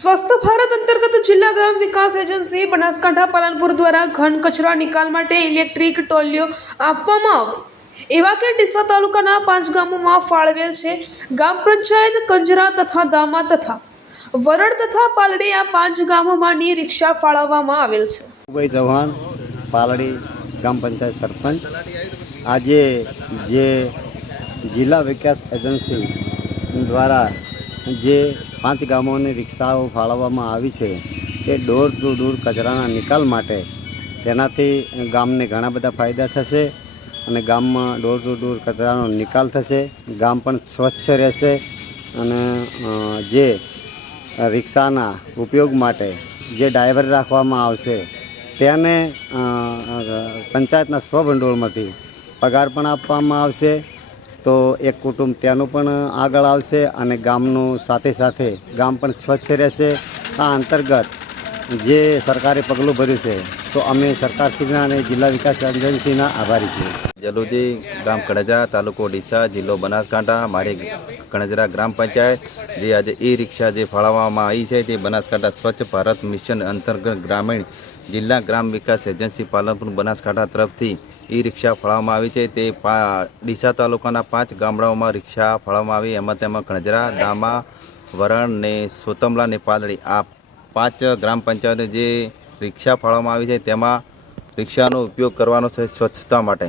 સ્વસ્થ ભારત અંતર્ગત જિલ્લા ગ્રામ વિકાસ એજન્સી બનાસકાંઠા પાલનપુર દ્વારા ઘન કચરા નિકાલ માટે ઇલેક્ટ્રિક ટોલીઓ આપવામાં આવી. એવા કે ડીસા તાલુકાના પાંચ ગામોમાં ફાળવેલ છે. ગામ પંચાયત, કંજરા તથા દામા તથા વરડ તથા પાલડી આ પાંચ ગામોમાંની રિક્ષા ફાળવવામાં આવેલ છે. ભાઈ ચૌહાણ, પાલડી ગ્રામ પંચાયત સરપંચ. આજે જે જિલ્લા વિકાસ એજન્સી દ્વારા જે પાંચ ગામોની રિક્ષાઓ ફાળવવામાં આવી છે, તે ડોર ટુ ડોર કચરાના નિકાલ માટે તેનાથી ગામને ઘણા બધા ફાયદા થશે અને ગામમાં ડોર ટુ ડોર કચરાનો નિકાલ થશે. ગામ પણ સ્વચ્છ રહેશે અને જે રિક્ષાના ઉપયોગ માટે જે ડ્રાઈવર રાખવામાં આવશે, તેને પંચાયતના સ્વભંડોળમાંથી પગાર પણ આપવામાં આવશે. તો એક કુટુંબ ત્યાંનું પણ આગળ આવશે અને ગામનું સાથે સાથે ગામ પણ સ્વચ્છ રહેશે. આ અંતર્ગત જે સરકારે પગલું ભર્યું છે, તો અમે સરકારશ્રીના અને જિલ્લા વિકાસ એજન્સીના આભારી છીએ. જલુજી, ગામ કણજરા તાલુકો ડીસા, જિલ્લો બનાસકાંઠા મારી કણજરા ગ્રામ પંચાયત, જે આજે ઈ રિક્ષા જે ફાળવવામાં આવી છે, તે બનાસકાંઠા સ્વચ્છ ભારત મિશન અંતર્ગત ગ્રામીણ જિલ્લા ગ્રામ વિકાસ એજન્સી પાલનપુર બનાસકાંઠા તરફથી ઈ રિક્ષા ફાળવવામાં આવી છે. તે ડીસા તાલુકાના પાંચ ગામડાઓમાં રિક્ષા ફાળવવામાં આવી. એમાં તેમાં કણજરા દામા વરણ ને સોતમલા ને પાદળી આ પાંચ ગ્રામ પંચાયતને જે રિક્ષા ફાળવવામાં આવી છે, તેમાં રિક્ષાનો ઉપયોગ કરવાનો છે સ્વચ્છતા માટે.